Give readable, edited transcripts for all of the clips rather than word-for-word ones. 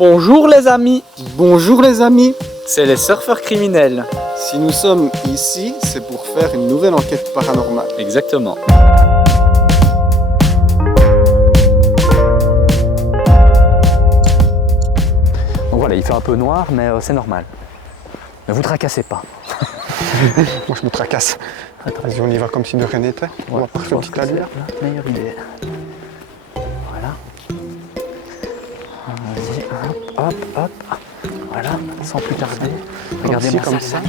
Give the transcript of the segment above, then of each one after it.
Bonjour les amis, Bonjour les amis. c'est les surfeurs criminels. Si nous sommes ici, c'est pour faire une nouvelle enquête paranormale. Exactement. Donc voilà, il fait un peu noir, mais c'est normal. Ne vous tracassez pas. Moi je me tracasse. Vas-y, on y va comme si de rien n'était. On va partir une petite allure. La meilleure idée. Voilà. Vas-y, hop, hop, hop. Voilà, sans plus tarder. Regardez-moi comme ça. ça.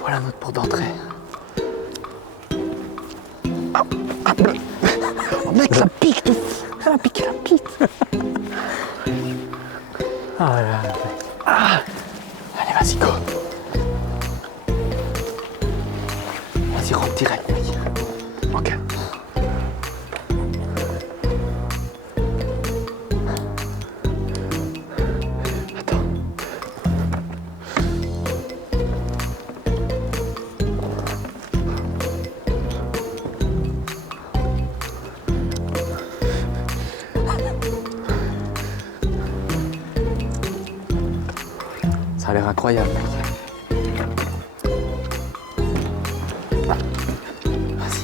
Voilà notre porte d'entrée. Oh mec, ça pique de fou. Ça pique la pite. Ah voilà. Allez, vas-y, go. Vas-y, rentre direct, mec. Ok. Attends. Ça a l'air incroyable, mec. Vas-y.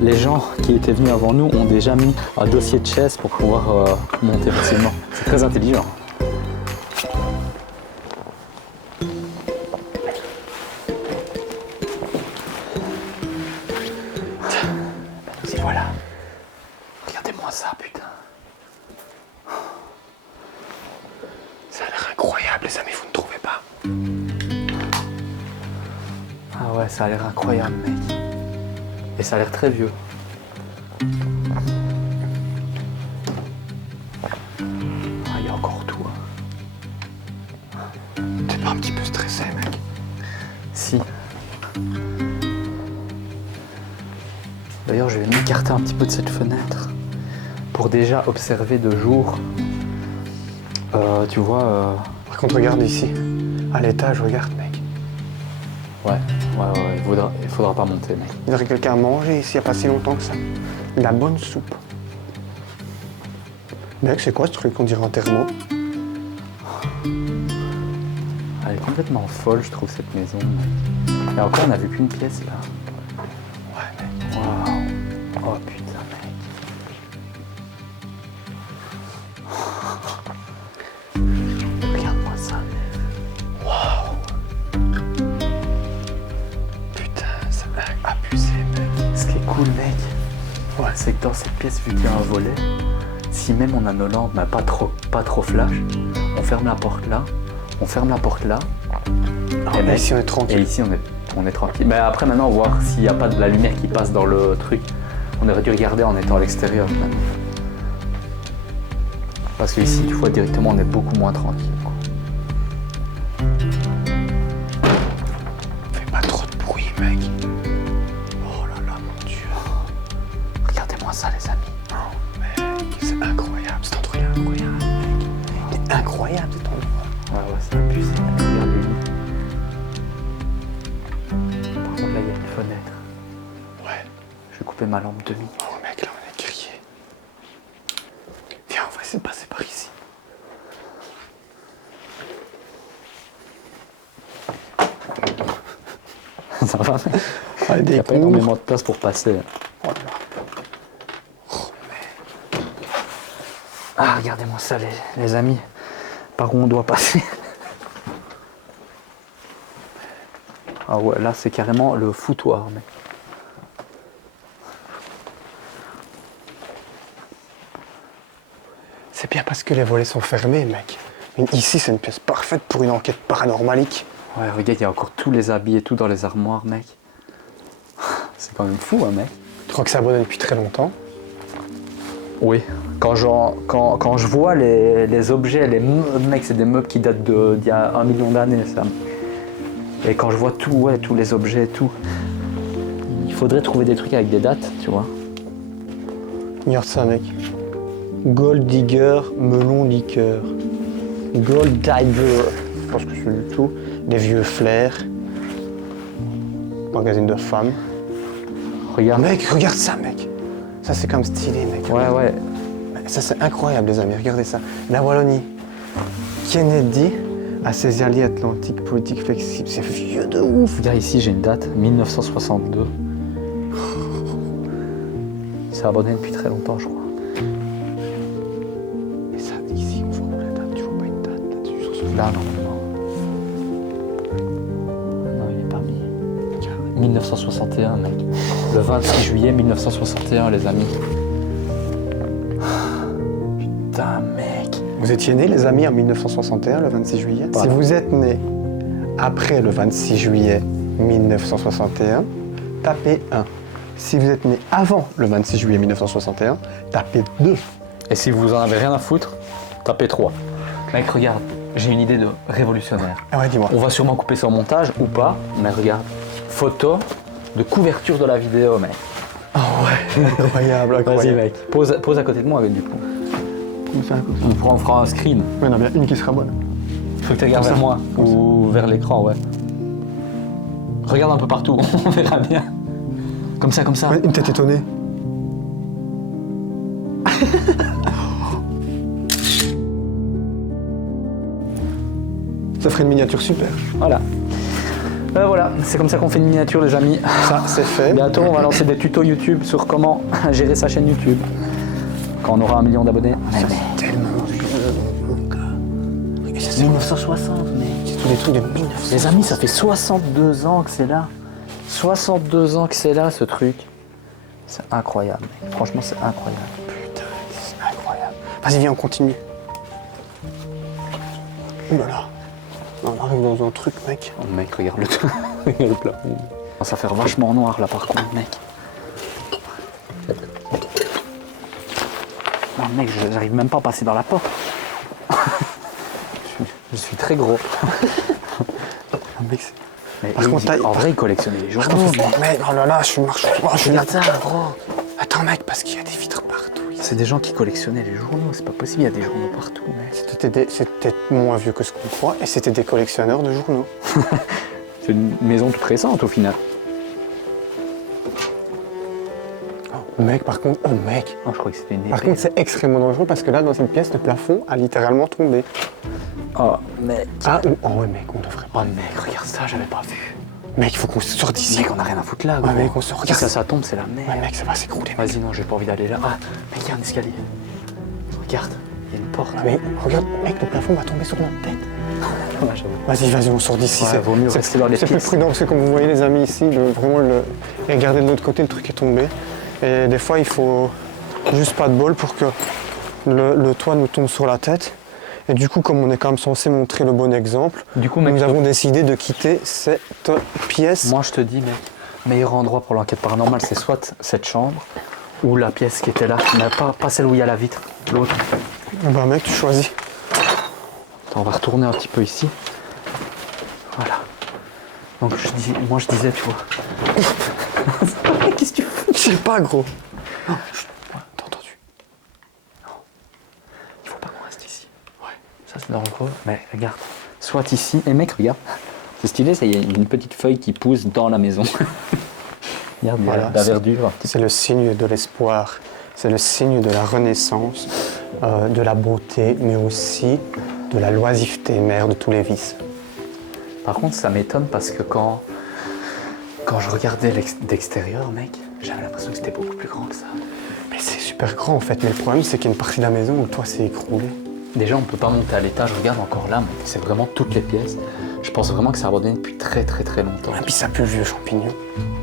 Les gens qui étaient venus avant nous ont déjà mis un dossier de chaise pour pouvoir monter facilement. C'est très intelligent. Vas-y, voilà. Regardez-moi ça, putain. Ça a l'air incroyable les amis, vous ne trouvez pas? Ah ouais, ça a l'air incroyable, mec. Et ça a l'air très vieux. Ah, il y a encore tout. Hein. T'es pas un petit peu stressé mec? Si. D'ailleurs, je vais m'écarter un petit peu de cette fenêtre pour déjà observer de jour. Tu vois. Par contre regarde ici. À l'étage, regarde mec. Ouais, il faudra pas monter, mec. Il y aurait quelqu'un à manger ici il n'y a pas si longtemps que ça. De la bonne soupe. Mec, c'est quoi ce truc? On dirait un thermo. Elle est complètement folle, je trouve, cette maison, mec. Et encore, on n'a vu qu'une pièce, là. Ouais mec. Waouh. Oh putain, mec. Regarde-moi ça. Putain, ça a abusé mec. Ce qui est cool, mec, c'est que dans cette pièce, vu qu'il y a un volet, si même on a nos lampes, mais pas trop flash, on ferme la porte là, on ferme la porte là. Et mec, ici on est et tranquille. ici, on est tranquille. Mais après, maintenant, voir s'il n'y a pas de la lumière qui passe dans le truc. On aurait dû regarder en étant à l'extérieur, maintenant. Parce que ici, tu vois, directement, on est beaucoup moins tranquille, quoi. Fais pas trop de bruit mec. Oh là là mon dieu. Regardez-moi ça, les amis. Oh mec, c'est incroyable, cet endroit est incroyable mec. Il est incroyable cet endroit. Ouais, c'est abusé. Regarde les lits. Par contre, là, il y a une fenêtre. Ouais. Je vais couper ma lampe demi. Oh mec, là on est grillé. Viens, on va essayer de passer par ici. Ça va, mec? Allez, Il n'y a pas énormément de place pour passer. Oh là là. Ah, regardez-moi ça, les amis. Par où on doit passer. Ah ouais, là, c'est carrément le foutoir, mec. C'est bien parce que les volets sont fermés mec. Mais ici c'est une pièce parfaite pour une enquête paranormalique. Ouais, regarde, il y a encore tous les habits et tout dans les armoires, mec. C'est quand même fou, hein, mec. Je crois que c'est abonné depuis très longtemps. Oui. Quand je vois les objets, les meubles, mec, c'est des meubles qui datent d'il y a 1 million d'années, ça. Et quand je vois tout, ouais, tous les objets, tout, il faudrait trouver des trucs avec des dates, tu vois. Regarde ça, mec. Gold Digger, melon liqueur. Gold Digger, je pense que c'est du tout. Des vieux flares. Magazine de femmes. Regarde. Mec, regarde ça, mec. Ça, c'est comme stylé, mec. Ouais. Ça, c'est incroyable, les amis. Regardez ça. La Wallonie. Kennedy à ses alliés atlantiques, politique flexible. C'est vieux de ouf. Regarde ici, j'ai une date, 1962. Il s'est abonné depuis très longtemps, je crois. Et ça, ici, on voit où la date. Tu vois pas une date là-dessus sur ce Là, normalement. Non, il est pas mis. 1961, mec. Le 26 juillet 1961, les amis. Putain, mec. Vous étiez nés, les amis, en 1961, le 26 juillet. Pardon. Si vous êtes nés après le 26 juillet 1961, tapez 1. Si vous êtes nés avant le 26 juillet 1961, tapez 2. Et si vous en avez rien à foutre, tapez 3. Mec, regarde, j'ai une idée de révolutionnaire. Ah ouais, dis-moi. On va sûrement couper ça au montage ou pas, mais regarde. Photo de couverture de la vidéo, mec. Ah ouais, incroyable, Vas-y, incroyable. mec. Pose à côté de moi, du coup. On fera un screen. Mais non, il y en a une qui sera bonne. Il faut que tu regardes Comme vers ça. moi ou vers l'écran, ouais. Regarde un peu partout, on verra bien. Comme ça, comme ça. Ouais, une tête étonnée. Ça ferait une miniature super. Voilà. Voilà, c'est comme ça qu'on fait une miniature, les amis. Ça, c'est fait. Bientôt, on va lancer des tutos YouTube sur comment gérer sa chaîne YouTube. Quand on aura 1 million d'abonnés. Tellement vieux, mon gars. Et ça, c'est 1960, mec. c'est tous les trucs de 1900. Les amis, ça fait 62 ans que c'est là. 62 ans que c'est là, ce truc. C'est incroyable, mec. Franchement, c'est incroyable. Putain, c'est incroyable. Vas-y, viens, on continue. Ouh là là. On arrive dans un truc, mec. Oh, mec, regarde le regarde le plafond. Ça va faire vachement noir, là, par contre, mec. Oh, mec, j'arrive même pas à passer dans la porte. je suis très gros. Ah, mec, c'est... Mais Par contre, là, en vrai, il collectionnait les journaux. Mec, oh là là, je marche. Oh, je suis Regarde ça, gros. Attends, mec, parce qu'il y a des vitres partout. Ici. C'est des gens qui collectionnaient les journaux, c'est pas possible, il y a des journaux partout, mec. C'était moins vieux que ce qu'on croit, et c'était des collectionneurs de journaux. C'est une maison toute récente, au final. Mec, par contre, oh mec. Oh, je crois que c'était une épée. Par contre, c'est extrêmement dangereux parce que là, dans cette pièce, le plafond a littéralement tombé. Oh, mec. Ah, oh ouais, mec, on devrait pas. Oh, mec, regarde ça, j'avais pas vu. Mec, il faut qu'on sorte d'ici. Mec, on a rien à foutre là, gros. Ouais, mec, on se Si regarde. ça tombe, c'est la merde. Ouais, mec, ça va s'écrouler. Vas-y, non, j'ai pas envie d'aller là. Ah, mec, il y a un escalier. Regarde, il y a une porte. Mais regarde, mec, le plafond va tomber sur notre tête. Ouais, j'avoue. Vas-y, on sort d'ici. Ouais, vaut mieux rester dans les C'est plus pièces. prudent parce que comme vous voyez, les amis, ici, et regardez de l'autre côté, le truc est tombé. Et des fois, il faut juste pas de bol pour que le toit nous tombe sur la tête. Et du coup, comme on est quand même censé montrer le bon exemple, Du coup, mec, nous avons décidé de quitter cette pièce. moi, je te dis, mec, meilleur endroit pour l'enquête paranormale, c'est soit cette chambre ou la pièce qui était là. Mais pas celle où il y a la vitre, l'autre. Bah mec, tu choisis. Attends, on va retourner un petit peu ici. Voilà. Donc, moi, je disais, tu vois. Qu'est-ce que tu fais? Je sais pas, gros. Non, t'as entendu? Il faut pas qu'on reste ici. Ouais. Ça, c'est dangereux. Mais regarde, soit ici. Et mec, regarde. C'est stylé, ça, il y a une petite feuille qui pousse dans la maison. Regarde, il y a Voilà, de la c'est- verdure. C'est le signe de l'espoir. C'est le signe de la renaissance, de la beauté, mais aussi de la loisiveté, mère de tous les vices. Par contre, ça m'étonne parce que quand je regardais d'extérieur, mec, j'avais l'impression que c'était beaucoup plus grand que ça. Mais c'est super grand en fait, mais le problème c'est qu'il y a une partie de la maison où le toit s'est écroulé. Déjà, on peut pas monter à l'étage. Regarde encore là, mec, c'est vraiment toutes les pièces. Je pense vraiment que c'est abandonné depuis très très très longtemps. Et puis ça pue le vieux champignon.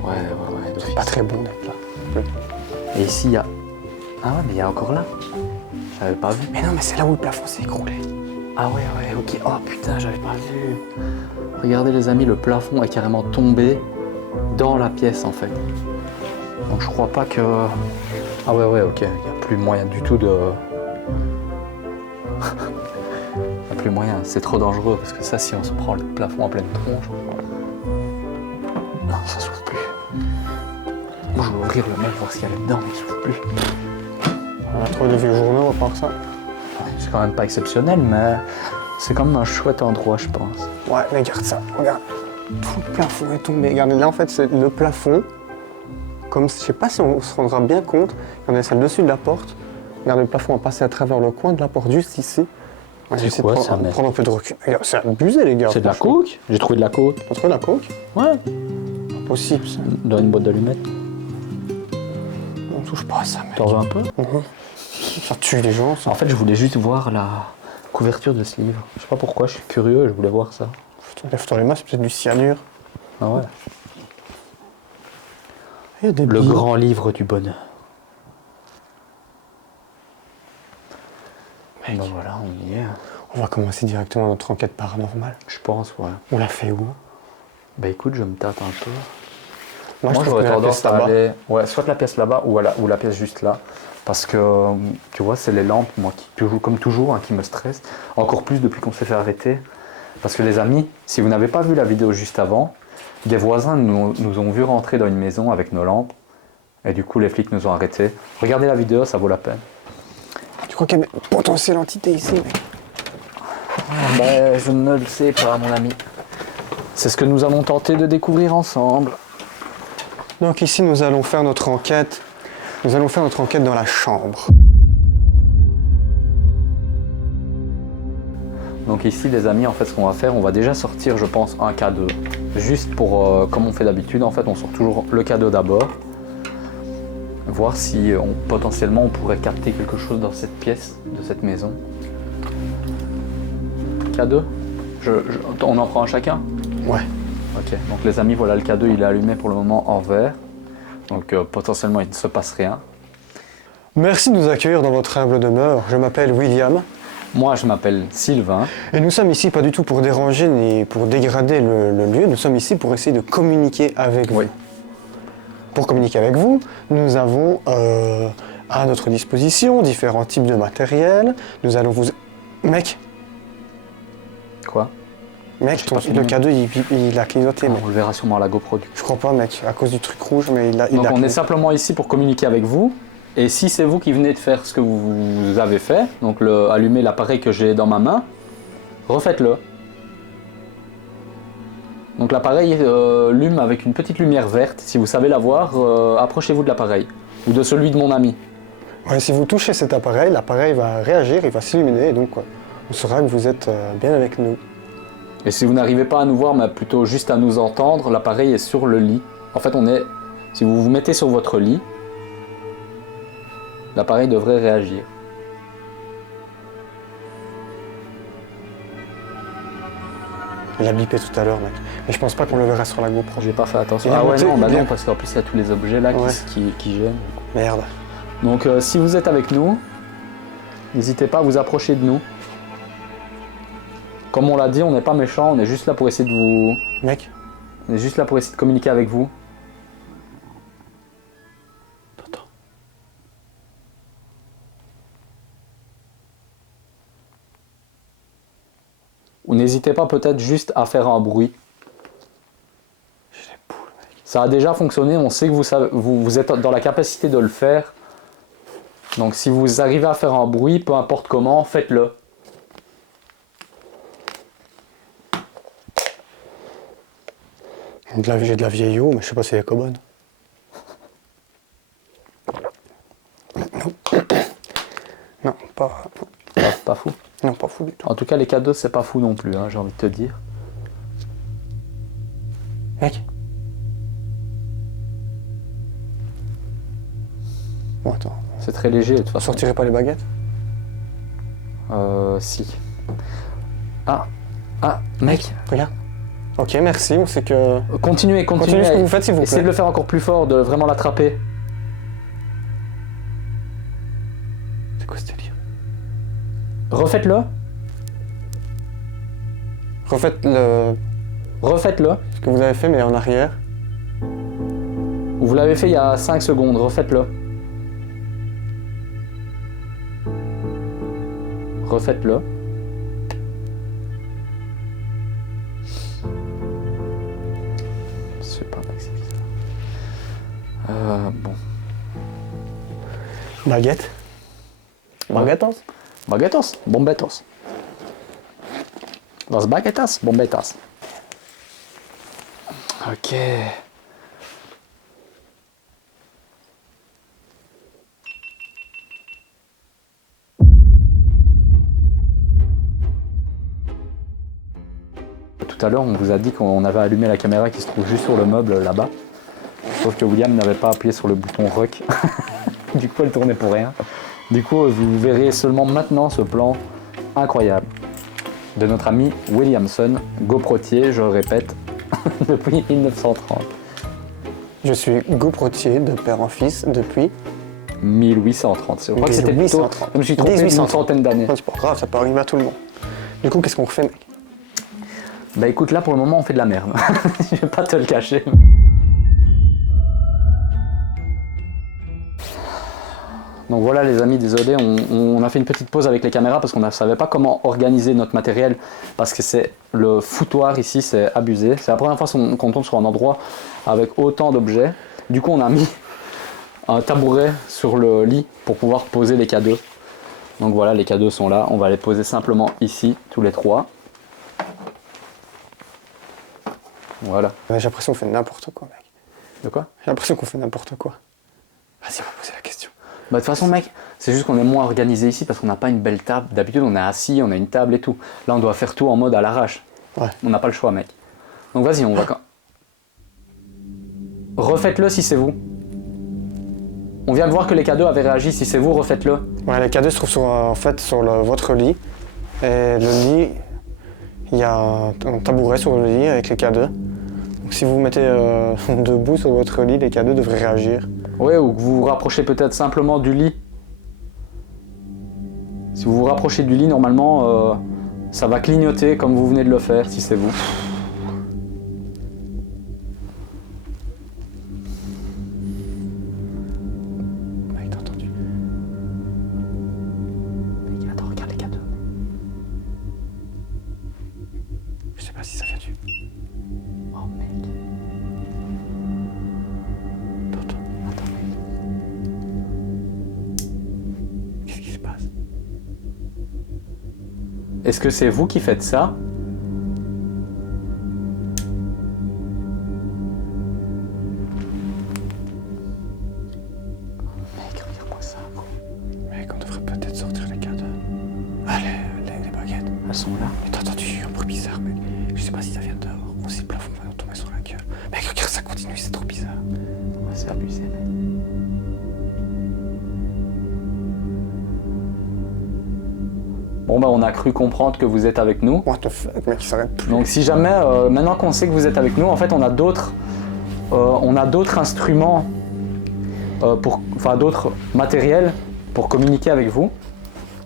Ouais, C'est d'office. pas très bon d'être là. Et ici, il y a... Ah ouais, mais il y a encore là. J'avais pas vu. Mais non, mais c'est là où le plafond s'est écroulé. Ah ouais, ok. Oh putain, j'avais pas vu. Regardez les amis, le plafond est carrément tombé dans la pièce en fait. Donc je crois pas que... Ah ouais, ok. Il n'y a plus moyen du tout de... Il n'y a plus moyen, c'est trop dangereux parce que ça, si on se prend le plafond en pleine tronche... Non, ça souffle plus. Moi, je vais ouvrir le mec, voir ce qu'il y a là-dedans, mais il souffle plus. On a trouvé des vieux journaux à part ça. C'est quand même pas exceptionnel, mais c'est quand même un chouette endroit, je pense. Ouais, mais regarde ça, regarde. Tout le plafond est tombé. Regardez, là en fait c'est le plafond. Comme, je sais pas si on se rendra bien compte. Regardez, c'est le dessus de la porte. Regardez, le plafond a passé à travers le coin de la porte, juste ici. Ouais, C'est j'essaie quoi, de ça, mec prendre un peu de recul. Regarde, c'est abusé les gars. C'est de la franchement. coke? J'ai trouvé de la coke. On trouve de la coke? Ouais. Impossible ça. Dans une boîte d'allumettes. On touche pas à ça, mec. T'en veux un peu? Ça tue les gens, ça. En fait, je voulais juste voir la couverture de ce livre. Je sais pas pourquoi, je suis curieux et je voulais voir ça. Lève-toi les mains, c'est peut-être du cyanure. Ah ouais. Il y a des Le billes. grand livre du bonheur. Mec. Ben voilà, on y est. On va commencer directement notre enquête paranormale. Je pense, ouais. On l'a fait où? Bah écoute, je me tâte un peu. Moi, Moi, je trouve j'aurais que la tendance pièce à là-bas. aller... Ouais, soit la pièce là-bas ou la pièce juste là. Parce que, tu vois, c'est les lampes, moi, qui, toujours, comme toujours, hein, qui me stressent. Encore plus depuis qu'on s'est fait arrêter. Parce que les amis, si vous n'avez pas vu la vidéo juste avant, des voisins nous ont vu rentrer dans une maison avec nos lampes. Et du coup, les flics nous ont arrêtés. Regardez la vidéo, ça vaut la peine. Tu crois qu'il y a une potentielle entité ici, mec? Ben, je ne le sais pas, mon ami. C'est ce que nous allons tenter de découvrir ensemble. Donc ici, nous allons faire notre enquête. Nous allons faire notre enquête dans la chambre. Donc ici, les amis, en fait, ce qu'on va faire, on va déjà sortir, je pense, un cadeau. Juste pour, comme on fait d'habitude, en fait, on sort toujours le cadeau d'abord. Voir si potentiellement on pourrait capter quelque chose dans cette pièce, de cette maison. Cadeau on en prend un chacun? Ouais. Ok, donc les amis, voilà le cadeau, il est allumé pour le moment en vert. Donc potentiellement, il ne se passe rien. Merci de nous accueillir dans votre humble demeure. Je m'appelle William. Moi, je m'appelle Sylvain. Et nous sommes ici pas du tout pour déranger ni pour dégrader le lieu. Nous sommes ici pour essayer de communiquer avec vous. Pour communiquer avec vous, nous avons à notre disposition différents types de matériel. Nous allons vous... Mec, Quoi? mec, pas le fini. cadeau, il a clignoté, mec. On le verra sûrement à la GoPro. Je crois pas, mec, à cause du truc rouge, mais il a Donc on est clignoté. simplement ici pour communiquer avec vous. Et si c'est vous qui venez de faire ce que vous avez fait, donc allumer l'appareil que j'ai dans ma main, refaites-le. Donc l'appareil allume avec une petite lumière verte. Si vous savez la voir, approchez-vous de l'appareil. Ou de celui de mon ami. Ouais, si vous touchez cet appareil, l'appareil va réagir, il va s'illuminer, et donc on saura que vous êtes bien avec nous. Et si vous n'arrivez pas à nous voir, mais plutôt juste à nous entendre, l'appareil est sur le lit. En fait, si vous vous mettez sur votre lit, l'appareil devrait réagir. Il a bipé tout à l'heure, mec. Mais je pense pas qu'on le verra sur la GoPro. J'ai pas fait attention. Il est Ah ouais, monté, non, bah il est- non, parce qu'en plus, il y a tous les objets là Ouais. qui gênent. Merde. Donc, si vous êtes avec nous, n'hésitez pas à vous approcher de nous. Comme on l'a dit, on n'est pas méchants, on est juste là pour essayer de vous... Mec, On est juste là pour essayer de communiquer avec vous. Attends. Ou n'hésitez pas peut-être juste à faire un bruit. j'ai des poules, mec. Ça a déjà fonctionné, on sait que vous êtes dans la capacité de le faire. Donc si vous arrivez à faire un bruit, peu importe comment, faites-le. J'ai de la vieille eau, mais je sais pas si elle est bonne. Non. Non, Pas fou. non, pas fou du tout. En tout cas, les cadeaux, c'est pas fou non plus, hein, j'ai envie de te dire. Mec. Bon, attends. C'est très léger, de toute On façon. sortirait pas les baguettes? Si. Ah, mec. Regarde. Ok, merci, on sait que... Continuez. Continuez ce que vous faites, s'il vous Essayez plaît. de le faire encore plus fort, de vraiment l'attraper. C'est quoi ce délire? Refaites-le. Refaites Refaites-le. ce que vous avez fait, mais en arrière. Vous l'avez fait il y a 5 secondes, refaites-le. Refaites-le. C'est pas un c'est bizarre. Bon. Baguette. Baguettes. Baguetos, bombetos. Las baguetas, bombetas. Ok. Tout à l'heure, on vous a dit qu'on avait allumé la caméra qui se trouve juste sur le meuble là-bas. Sauf que William n'avait pas appuyé sur le bouton RUC. Du coup, elle tournait pour rien. Du coup, vous verrez seulement maintenant ce plan incroyable de notre ami Williamson, GoProtier, je le répète, depuis 1930. Je suis GoProtier de père en fils depuis 1830. Je crois que c'était plutôt, 1830. je me suis trompé d'une 1830. centaine d'années. Non, c'est pas grave, ça peut arriver à tout le monde. Du coup, qu'est-ce qu'on fait, mec? Bah écoute, là pour le moment on fait de la merde. Je vais pas te le cacher. Donc voilà les amis, désolé, on a fait une petite pause avec les caméras parce qu'on ne savait pas comment organiser notre matériel parce que c'est le foutoir ici, c'est abusé. C'est la première fois qu'on tombe sur un endroit avec autant d'objets. Du coup on a mis un tabouret sur le lit pour pouvoir poser les cadeaux. Donc voilà, les cadeaux sont là, on va les poser simplement ici, tous les trois. Voilà. J'ai l'impression qu'on fait n'importe quoi, mec. De quoi? J'ai l'impression qu'on fait n'importe quoi. Vas-y, on va poser la question. Bah de toute façon mec, c'est juste qu'on est moins organisé ici parce qu'on n'a pas une belle table. D'habitude on est assis, on a une table et tout. Là on doit faire tout en mode à l'arrache. Ouais. On n'a pas le choix mec. Donc vas-y, on va quand... Refaites-le si c'est vous. On vient de voir que les cadeaux avaient réagi, si c'est vous, refaites-le. Ouais, les cadeaux se trouvent en fait sur votre lit. Et le lit, il y a un tabouret sur le lit avec les cadeaux. Donc si vous vous mettez debout sur votre lit, les cadeaux devraient réagir. Ouais, ou que vous vous rapprochez peut-être simplement du lit. Si vous vous rapprochez du lit, normalement, ça va clignoter comme vous venez de le faire, si c'est vous. Mec, t'as entendu? Mec, attends, regarde les cadeaux. Je sais pas si ça vient du... Oh mec. Attends, mec. Qu'est-ce qui se passe? Est-ce que c'est vous qui faites ça? Mec, regarde-moi ça. Mec, on devrait peut-être sortir les cadeaux. Ah, les baguettes. Elles sont là. Mais t'as entendu un bruit bizarre, mec. Je sais pas si ça vient dehors. On sait plafond va nous tomber sur la gueule. Mec, regarde, ça continue, c'est trop bizarre. Ouais, c'est abusé, mec. Bon bah on a cru comprendre que vous êtes avec nous. What the fuck, mec, il s'arrête plus. Donc si jamais, maintenant qu'on sait que vous êtes avec nous, en fait on a d'autres instruments, enfin d'autres matériels pour communiquer avec vous.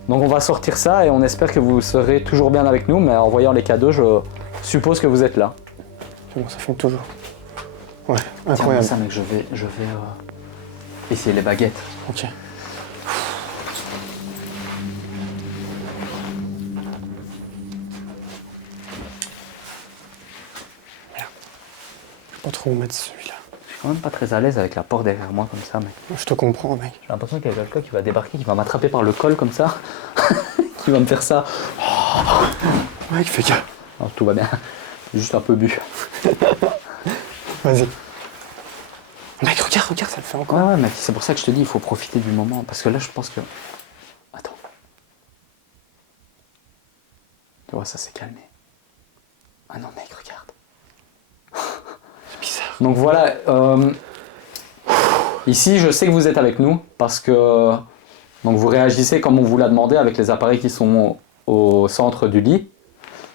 Donc on va sortir ça et on espère que vous serez toujours bien avec nous, mais en voyant les cadeaux, je suppose que vous êtes là. C'est bon, ça filme toujours. Ouais, Tiens, incroyable. ça mec, je vais essayer les baguettes. Ok. Pas trop où mettre celui-là. Je suis quand même pas très à l'aise avec la porte derrière moi comme ça, mec. Je te comprends, mec. J'ai l'impression qu'il y a quelqu'un qui va débarquer, qui va m'attraper par le col comme ça, qui va me faire ça. Mec, fais gaffe. Non, tout va bien, j'ai juste un peu bu. Vas-y. Mec, regarde, ça le fait encore. Ouais, mais c'est pour ça que je te dis, il faut profiter du moment. Parce que là, je pense que... Attends. Tu vois, ça s'est calmé. Ah non, mec, regarde. C'est bizarre. Donc voilà. Ici, je sais que vous êtes avec nous parce que donc vous réagissez comme on vous l'a demandé avec les appareils qui sont au centre du lit.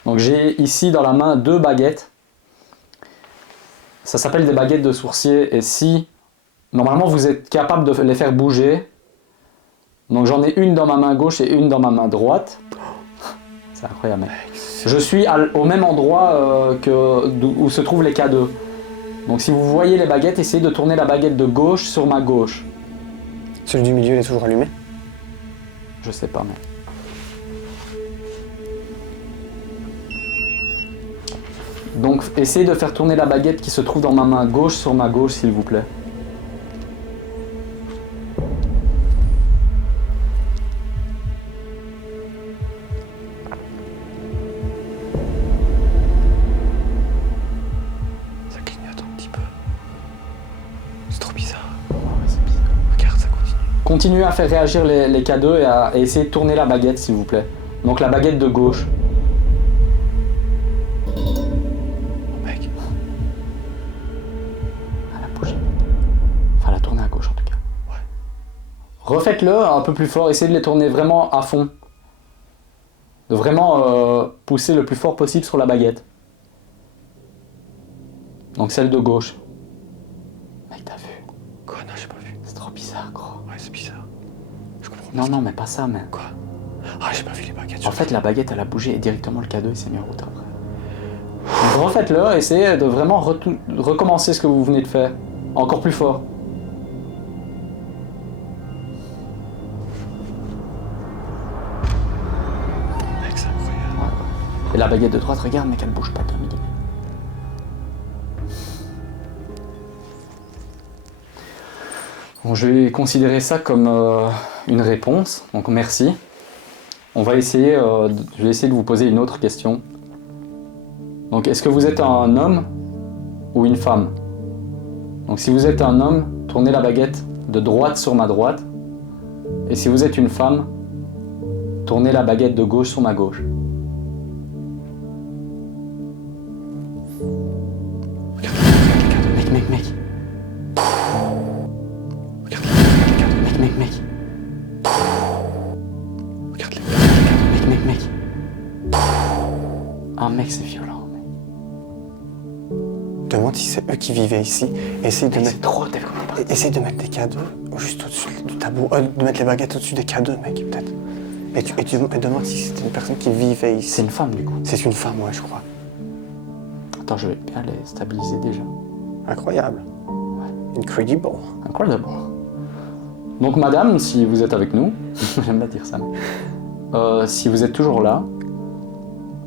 Donc j'ai ici dans la main 2 baguettes. Ça s'appelle des baguettes de sourcier et si normalement vous êtes capable de les faire bouger. Donc j'en ai une dans ma main gauche et une dans ma main droite. C'est incroyable. Je suis au même endroit où se trouvent les cadeaux. Donc si vous voyez les baguettes, essayez de tourner la baguette de gauche sur ma gauche. Celui du milieu, il est toujours allumé? Je sais pas, mais... Donc essayez de faire tourner la baguette qui se trouve dans ma main gauche sur ma gauche, s'il vous plaît. continuez à faire réagir les K2 et essayer de tourner la baguette, s'il vous plaît. Donc la baguette de gauche. Oh, mec. Elle a bougé. Enfin, la tourner à gauche en tout cas. Ouais. Refaites-le un peu plus fort, essayez de les tourner vraiment à fond. De vraiment pousser le plus fort possible sur la baguette. Donc celle de gauche. Mec, t'as vu? Quoi? Non, j'ai pas vu. C'est trop bizarre, gros. Ouais, c'est bizarre. Je comprends pas. Non, non, mais pas ça, mais... Quoi? Ah, j'ai pas vu les baguettes. En fait, la baguette, elle a bougé et directement le K2, il s'est mis en route après. Donc refaites-le, essayez de vraiment recommencer ce que vous venez de faire. Encore plus fort. Mec, c'est incroyable. Et la baguette de droite, regarde, mec, elle bouge pas d'un millimètre. Bon, je vais considérer ça comme une réponse, donc merci. On va essayer, je vais essayer de vous poser une autre question. Donc, est-ce que vous êtes un homme ou une femme? Donc, si vous êtes un homme, tournez la baguette de droite sur ma droite. Et si vous êtes une femme, tournez la baguette de gauche sur ma gauche. Mec, mec. Mec. Regarde les Mec. Ah mec, c'est violent. Mec. Demande si c'est eux qui vivaient ici. Essaye de Mec, mettre... c'est trop, t'as vu comment on parle. Essaye de mettre des cadeaux juste au-dessus du tableau. De mettre les baguettes au-dessus des cadeaux, mec, peut-être. Et tu demandes si c'était une personne qui vivait ici. C'est une femme du coup. C'est une femme, ouais, je crois. Attends, je vais bien les stabiliser déjà. Incroyable. Incredible. Incroyable. Donc madame, si vous êtes avec nous, j'aime pas dire ça, mais, si vous êtes toujours là,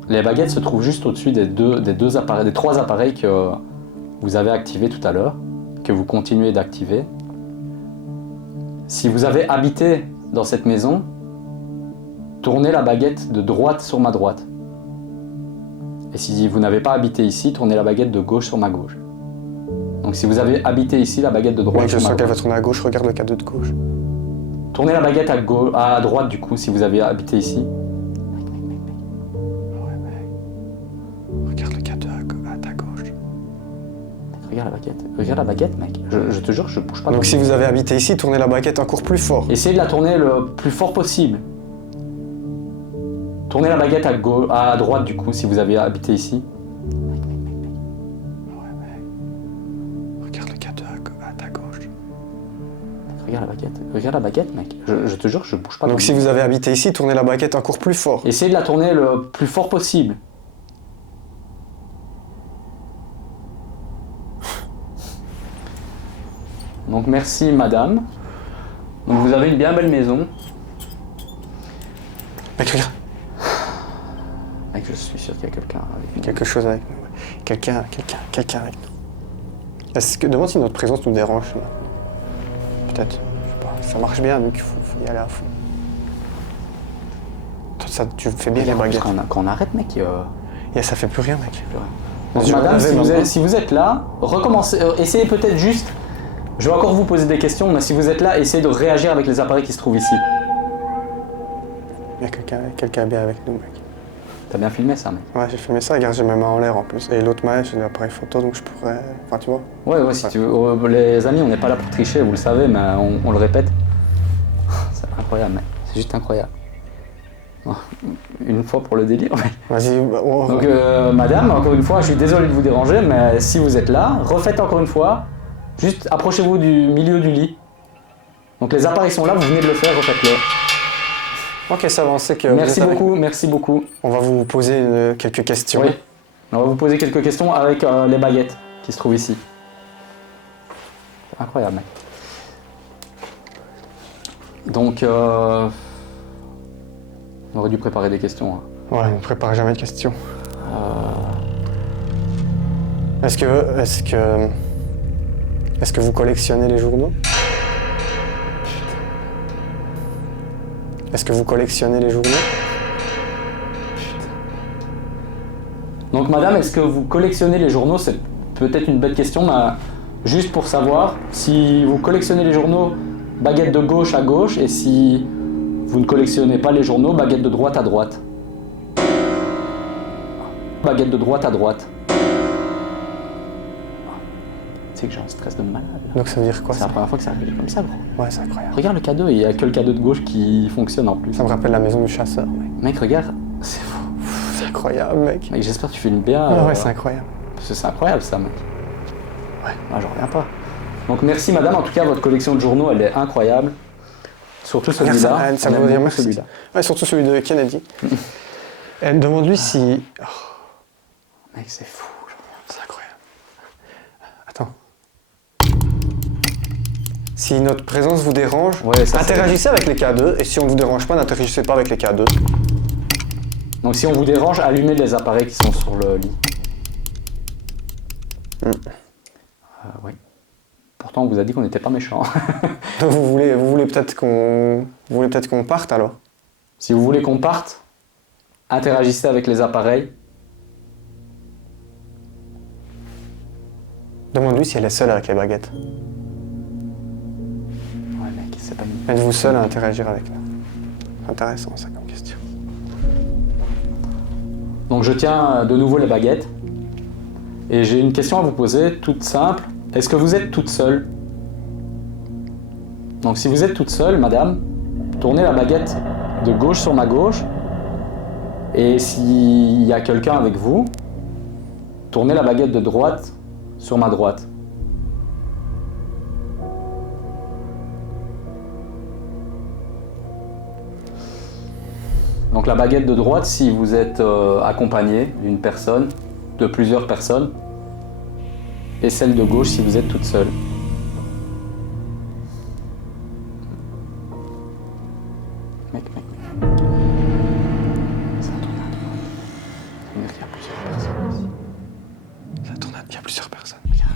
les baguettes se trouvent juste au-dessus des trois appareils que vous avez activés tout à l'heure, que vous continuez d'activer. Si vous avez habité dans cette maison, tournez la baguette de droite sur ma droite. Et si vous n'avez pas habité ici, tournez la baguette de gauche sur ma gauche. Donc si vous avez habité ici, la baguette de droite Mec, je sur ma sens qu'elle va droite. tourner à gauche, regarde le cadeau de gauche. Tournez la baguette à droite du coup, si vous avez habité ici. Ouais, mec. Regarde le cadeau à ta gauche. Regarde la baguette mec. Je te jure, je bouge pas. Donc si vous avez habité ici, tournez la baguette encore plus fort. Essayez de la tourner le plus fort possible. Tournez la baguette à droite du coup, si vous avez habité ici. Ouais, mec. Regarde le cadeau à ta gauche. Regarde la baguette mec. Je te jure, je bouge pas. Donc si vous avez habité ici, tournez la baguette encore plus fort. Essayez de la tourner le plus fort possible. Donc merci madame. Donc vous avez une bien belle maison. Mec, regarde. Mec, je suis sûr qu'il y a quelqu'un avec nous. Quelque chose avec nous. Ouais. Quelqu'un avec nous. Est-ce que demande si notre présence nous dérange maintenant. Peut-être. Je sais pas. Ça marche bien, donc il faut y aller à fond. Toi, ça, tu fais bien les baguettes. Quand on arrête mec. Et ça fait plus rien, mec. Donc, Je madame, l'avais, si vous êtes là, recommencez, essayez peut-être juste. Je vais encore vous poser des questions, mais si vous êtes là, essayez de réagir avec les appareils qui se trouvent ici. Il y a quelqu'un bien avec nous, mec. T'as bien filmé ça, mec? Ouais, j'ai filmé ça, regarde, j'ai mes mains en l'air en plus. Et l'autre main, j'ai l'appareil photo, donc je pourrais. Enfin, tu vois. Ouais, si tu veux. Les amis, on n'est pas là pour tricher, vous le savez, mais on le répète. C'est incroyable, mec. C'est juste incroyable. Une fois pour le délire, mec. Vas-y, Donc, madame, encore une fois, je suis désolé de vous déranger, mais si vous êtes là, refaites encore une fois. Juste approchez-vous du milieu du lit. Donc les appareils sont là, vous venez de le faire, refaites-le. Ok, ça va, on sait que. Merci beaucoup. On va vous poser quelques questions. Oui. On va vous poser quelques questions avec les baguettes qui se trouvent ici. Incroyable, mec. Donc, on aurait dû préparer des questions. Hein. Ouais, on ne prépare jamais de questions. Est-ce que vous collectionnez les journaux? Est-ce que vous collectionnez les journaux? Donc, madame, est-ce que vous collectionnez les journaux? C'est peut-être une bête question, mais juste pour savoir, si vous collectionnez les journaux baguette de gauche à gauche, et si vous ne collectionnez pas les journaux, baguette de droite à droite. Baguette de droite à droite. Tu sais que j'ai un stress de malade là. Donc ça veut dire quoi C'est ça? la première fois que ça arrive comme ça, gros. Ouais, c'est incroyable. Regarde le cadeau, il n'y a que le cadeau de gauche qui fonctionne en plus. Ça me rappelle la maison du chasseur, mec. Mec, regarde, c'est fou. C'est incroyable, mec. Mec, j'espère que tu filmes bien. Ah ouais, c'est incroyable. Parce que c'est incroyable ça, mec. Ouais. Moi, j'en reviens pas. Donc merci madame, en tout cas votre collection de journaux elle est incroyable. Surtout Regarde celui-là. ça, ça On veut aime dire beaucoup merci. celui-là. Ouais, surtout celui de Kennedy. Demande-lui si... Oh, Mec c'est fou. c'est incroyable. Attends. Si notre présence vous dérange, Ouais, ça, interagissez avec les K2, et si on ne vous dérange pas, n'interagissez pas avec les K2. Donc si on vous dérange, allumez les appareils qui sont sur le lit. Oui. Pourtant on vous a dit qu'on n'était pas méchants. Donc vous voulez peut-être qu'on parte alors? Si vous voulez qu'on parte, interagissez avec les appareils. Demande-lui si elle est seule avec les baguettes. Ouais mec, c'est pas une... Êtes-vous seul à interagir avec nous? Intéressant ça comme question. Donc je tiens de nouveau les baguettes. Et j'ai une question à vous poser, toute simple. Est-ce que vous êtes toute seule? Donc si vous êtes toute seule, madame, tournez la baguette de gauche sur ma gauche. Et s'il y a quelqu'un avec vous, tournez la baguette de droite sur ma droite. Donc la baguette de droite si vous êtes accompagné d'une personne, de plusieurs personnes, et celle de gauche si vous êtes toute seule. Mec. Ça tourne à droite. Ça veut dire qu'il y a plusieurs personnes ici. Ça tourne, il y a plusieurs personnes. Regarde.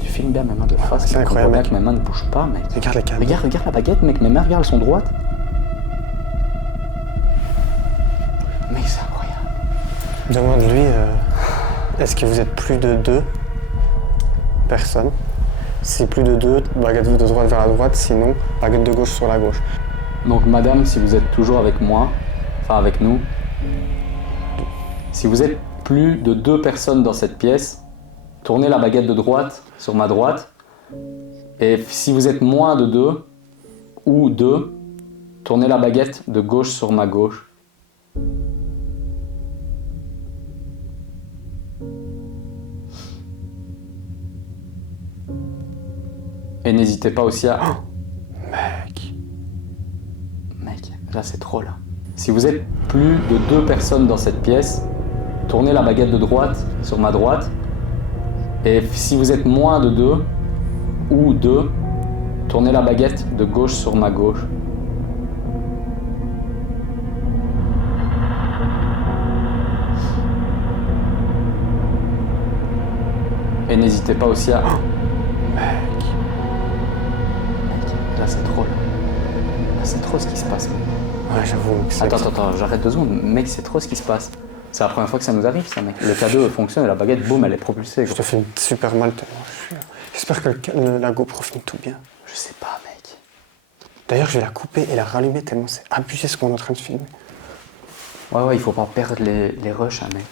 Tu filmes bien mes mains de face. C'est incroyable, On voit mec. bien que mes mains ne bougent pas, mec. Regarde les K2. Regarde la baguette, mec. Mes mains, regarde, elles sont droites. Mec, c'est incroyable. Demande-lui, est-ce que vous êtes plus de 2 personnes? Si plus de 2, baguette de droite vers la droite, sinon baguette de gauche sur la gauche. Donc madame, si vous êtes toujours avec moi, enfin avec nous, si vous êtes plus de 2 personnes dans cette pièce, tournez la baguette de droite sur ma droite. Et si vous êtes moins de 2 ou 2, tournez la baguette de gauche sur ma gauche. Et n'hésitez pas aussi à... Mec. Mec, là c'est trop là. Si vous êtes plus de 2 personnes dans cette pièce, tournez la baguette de droite sur ma droite. Et si vous êtes moins de 2 ou 2, tournez la baguette de gauche sur ma gauche. Et n'hésitez pas aussi à... Mec. Là c'est trop là. Là c'est trop ce qui se passe. Mec. Ouais, j'avoue. que c'est- Attends, j'arrête 2 secondes. Mec, c'est trop ce qui se passe. C'est la première fois que ça nous arrive, ça, mec. Le cadeau fonctionne et la baguette, boum, elle est propulsée. Je Gros. te filme super mal tellement je suis... J'espère que la GoPro filme tout bien. Je sais pas, mec. D'ailleurs, je vais la couper et la rallumer tellement c'est abusé ce qu'on est en train de filmer. Ouais, il faut pas perdre les rushs, hein, mec.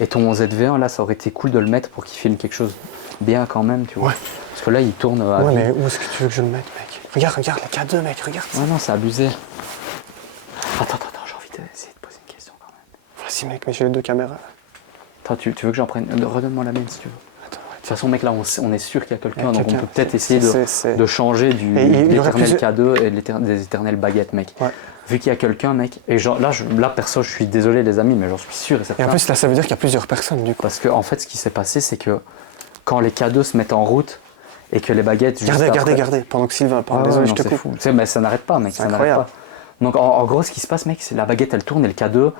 Et ton ZV1, là, ça aurait été cool de le mettre pour qu'il filme quelque chose bien quand même, tu vois. Ouais. Parce que là, il tourne à... Ouais, mais où est-ce que tu veux que je le mette, mec? Regarde, les K2, mec, regarde ça. Ouais, non, c'est abusé. Attends, j'ai envie d'essayer de poser une question quand même. Vas-y, mec, mais j'ai les 2 caméras. Attends, tu veux que j'en prenne... Redonne-moi la mienne, si tu veux. Attends, De toute façon, mec, là, on est sûr qu'il y a quelqu'un, Il y a donc on quelqu'un. peut peut-être essayer C'est- de changer Et il y aurait l'éternel plusieurs- cadeau et des éternelles baguettes, mec. Ouais. Vu qu'il y a quelqu'un, mec, et genre, là, perso, je suis désolé, les amis, mais j'en suis sûr et Et certain. en plus, là, ça veut dire qu'il y a plusieurs personnes, du coup. Parce que, en fait, ce qui s'est passé, c'est que quand les cadeaux se mettent en route et que les baguettes. juste après- Regardez, pendant que Sylvain parle. Ah ouais, Désolé, non, je te c'est coupe. fou. Tu sais, mais ça n'arrête pas, mec. C'est Ça n'arrête incroyable. pas. Donc en gros, ce qui se passe, mec, c'est la baguette, elle tourne et le cadeau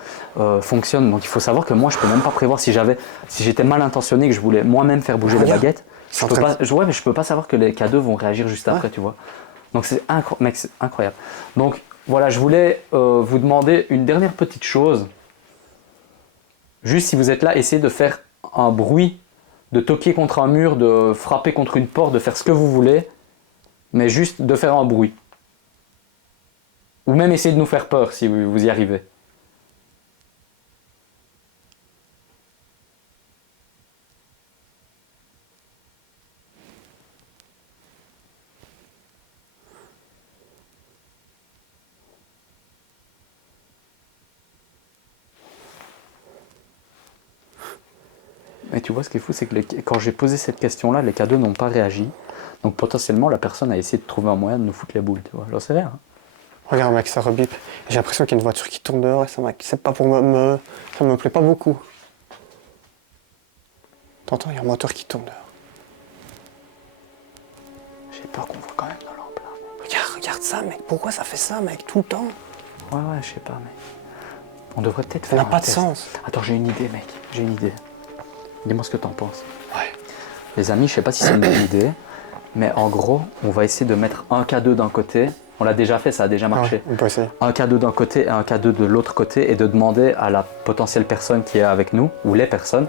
fonctionne. Donc il faut savoir que moi, je peux même pas prévoir si j'étais mal intentionné que je voulais moi-même faire bouger les Regarde. baguettes. C'est en Je peux train pas, ouais, mais je peux pas savoir que les cadeaux vont réagir juste après, tu vois. Donc mec, c'est incroyable. Donc voilà, je voulais vous demander une dernière petite chose. Juste si vous êtes là, essayez de faire un bruit, de toquer contre un mur, de frapper contre une porte, de faire ce que vous voulez. Mais juste de faire un bruit. Ou même essayer de nous faire peur si vous y arrivez. Mais tu vois, ce qui est fou, c'est que quand j'ai posé cette question-là, les K2 n'ont pas réagi. Donc potentiellement, la personne a essayé de trouver un moyen de nous foutre les boules, tu vois. J'en sais rien. Hein. Regarde mec, ça rebip. J'ai l'impression qu'il y a une voiture qui tourne dehors et ça mec, c'est pas pour ça me plaît pas beaucoup. T'entends, il y a un moteur qui tourne dehors. J'ai peur qu'on voit quand même nos lampes là. Regarde ça mec, pourquoi ça fait ça mec, tout le temps? Ouais, je sais pas, mais... On devrait peut-être Ça faire n'a un pas de test. sens. Attends, j'ai une idée, mec. J'ai une idée. Dis-moi ce que t'en penses. Ouais. Les amis, je sais pas si c'est une bonne idée, mais en gros, on va essayer de mettre un K2 d'un côté. On l'a déjà fait, ça a déjà marché. Ouais, on peut essayer. Un K2 d'un côté et un K2 de l'autre côté, et de demander à la potentielle personne qui est avec nous, ou les personnes,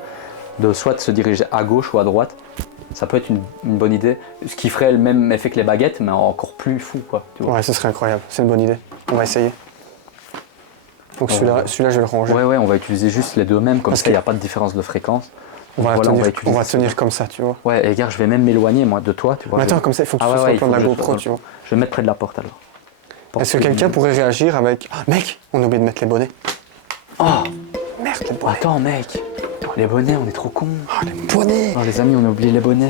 de soit se diriger à gauche ou à droite. Ça peut être une bonne idée. Ce qui ferait le même effet que les baguettes, mais encore plus fou, quoi. Tu vois. Ouais, ce serait incroyable, c'est une bonne idée. On va essayer. Donc celui-là, je vais le ranger. Ouais, on va utiliser juste les deux mêmes, comme Parce ça il que- n'y a pas de différence de fréquence. On va, Voilà, tenir, utiliser on va ça. tenir comme ça, tu vois. Ouais, et regarde, je vais même m'éloigner, moi, de toi, tu vois. Mais attends, Je- comme ça, il faut que tu Ah ouais, sois ouais, sur le plan de il la faut que GoPro, tu vois. Je vais me mettre près de la porte, alors. Est-ce que quelqu'un pourrait réagir avec... Ah, mec, on a oublié de mettre les bonnets. Oh, Merde, les bonnets. attends, mec. Les bonnets, on est trop cons. Ah, les bonnets. Oh, les amis, on a oublié les bonnets.